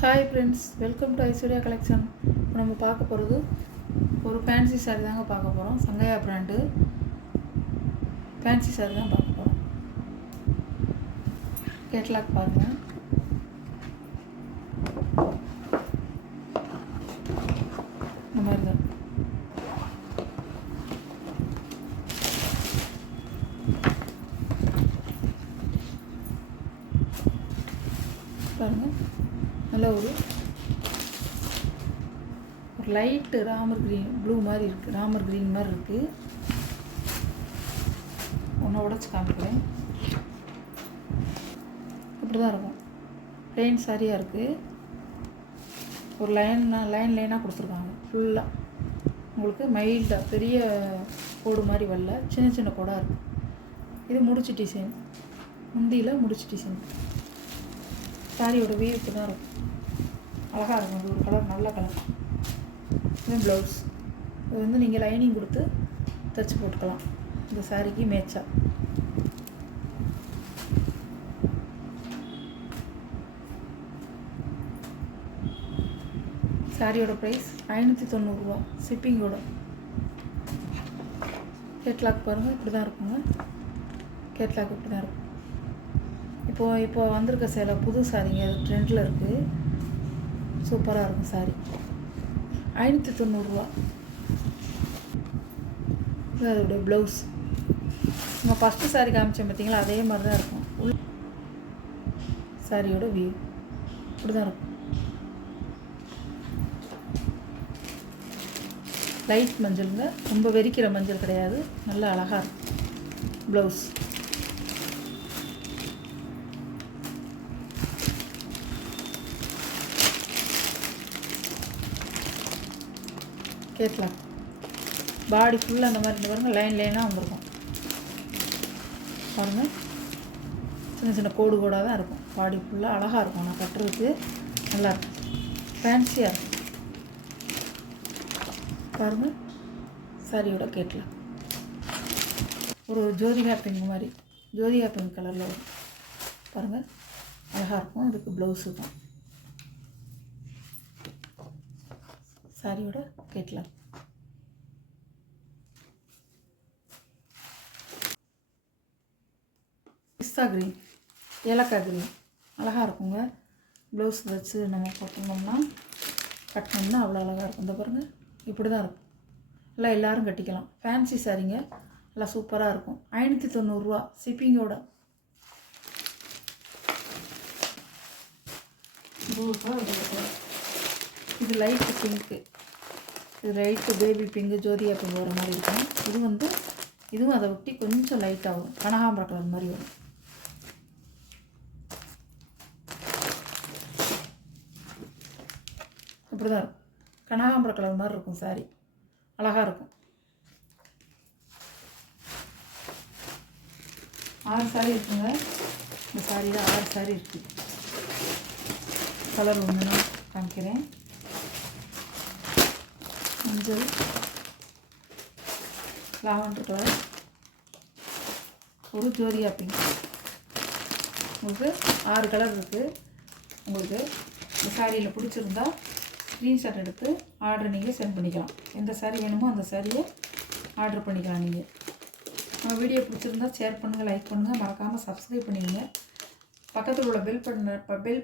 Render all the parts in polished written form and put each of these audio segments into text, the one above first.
Hi friends, welcome to Aishwarya collection. இப்போ நம்ம பார்க்க போகிறது ஒரு ஃபேன்சி சாரீ தாங்க பார்க்க போகிறோம். சங்கையா பிராண்டு ஃபேன்சி சாரீ தான் பார்க்க போகிறோம். கேட்லாக் பாருங்கள். இந்த மாதிரி தான் பாருங்கள். நல்ல ஒரு லைட்டு ராமர் க்ரீன் ப்ளூ மாதிரி இருக்குது, ராமர் க்ரீன் மாதிரி இருக்குது. ஒன்றை உடச்சி காமிக்கிறேன். இப்படி தான் இருக்கும். பிளெயின் சாரியாக இருக்குது. ஒரு லைனாக கொடுத்துருக்காங்க. ஃபுல்லாக உங்களுக்கு மைல்டாக பெரிய கோடு மாதிரி வரல, சின்ன சின்ன கோடாக இருக்குது. இது முடிச்சு டிசைன், முந்தியில் முடிச்சு டிசைன். சாரியோட வீவுக்கு தான் இருக்கும். அழகாக இருக்கும். அது ஒரு கலர், நல்ல கலர். இது ப்ளவுஸ். இது வந்து நீங்கள் லைனிங் கொடுத்து தைச்சி போட்டுக்கலாம் இந்த சாரிக்கு மேட்சா. சாரியோட ப்ரைஸ் 590 ரூபா ஷிப்பிங்கோட. கேட்லாக் பாருங்கள். இப்படி தான் இருக்குங்க. கேட்லாக் இப்படி தான் இருக்கும். இப்போ வந்திருக்க சேலை புது சாரிங்க, அது ட்ரெண்டில் இருக்குது. சூப்பராக இருக்கும் சாரி. 590 ரூபா. இது அதோடைய ப்ளவுஸ். நம்ம ஃபஸ்ட்டு சாரி காமிச்சோம் பார்த்தீங்களா, அதே மாதிரி தான் இருக்கும். சாரியோட வியூ இப்படி தான் இருக்கும். லைட் மஞ்சளுங்க, ரொம்ப வெறிக்கிற மஞ்சள் கிடையாது. நல்லா அழகாக இருக்கும் ப்ளவுஸ். கேட்லாக் பாடி ஃபுல்லாக அந்த மாதிரி பாருங்கள், லைனாக வந்திருக்கும் பாருங்கள். சின்ன சின்ன கோடு கோடாக தான் இருக்கும். பாடி ஃபுல்லாக அழகாக இருக்கும். நான் கட்டுறதுக்கு நல்லாயிருக்கும், ஃபேன்சியாக இருக்கும் பாருங்கள். சாரியோட கேட்லாக் ஒரு ஜோதிகா பிங்க் மாதிரி, ஜோதிகா பிங்க் கலரில் வரும் பாருங்கள். அழகாக இருக்கும். இதுக்கு ப்ளவுஸு தான் சாரியோட கேட்லாக். பிஸ்தா க்ரீன், ஏலக்காய் க்ரீன் அழகாக இருக்குங்க. ப்ளவுஸ் வச்சு நம்ம போட்டோம்னா கட்டினோம்னா அவ்வளோ அழகாக இருக்கும். இந்த பாருங்கள், இப்படி தான் இருக்கும். எல்லோரும் கட்டிக்கலாம். ஃபேன்சி சாரிங்க, நல்லா சூப்பராக இருக்கும். 590 ரூபா ஷிப்பிங்கோட. இது லைட்டு பிங்க்கு, இது லைட்டு பேபி பிங்கு, ஜோதியா பிங்கு வர மாதிரி இருக்கும். இது வந்து இதுவும் அதை ஒட்டி கொஞ்சம் லைட்டாக வரும், கனகாம்பர கலர் மாதிரி வரும். இப்படி தான் இருக்கும். கனகாம்பர கலர் மாதிரி இருக்கும் சாரி. அழகாக இருக்கும். 6 சாரி இருக்குங்க. இந்த சாரியில் 6 சாரி இருக்குது. கலர் ஒன்று நான் காமிக்கிறேன். மஞ்சள், லாவெண்டர் கலர், ஒரு ஜோதியா பிங்க். உங்களுக்கு 6 கலர் இருக்குது. உங்களுக்கு இந்த சாரியில் பிடிச்சிருந்தா ஸ்க்ரீன்ஷாட் எடுத்து ஆர்டர் நீங்கள் சென்ட் பண்ணிக்கலாம். எந்த சாரீ வேணுமோ அந்த சாரியை ஆர்டர் பண்ணிக்கலாம். நீங்கள் நம்ம வீடியோ பிடிச்சிருந்தா ஷேர் பண்ணுங்கள், லைக் பண்ணுங்கள், மறக்காமல் சப்ஸ்கிரைப் பண்ணிடுங்க. பக்கத்தில் உள்ள பெல்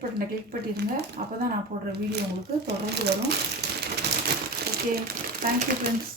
பட்டனை கிளிக் பண்ணிடுங்க. அப்போ தான் நான் போடுற வீடியோ உங்களுக்கு தொடர்ந்து வரும். Okay, thank you friends.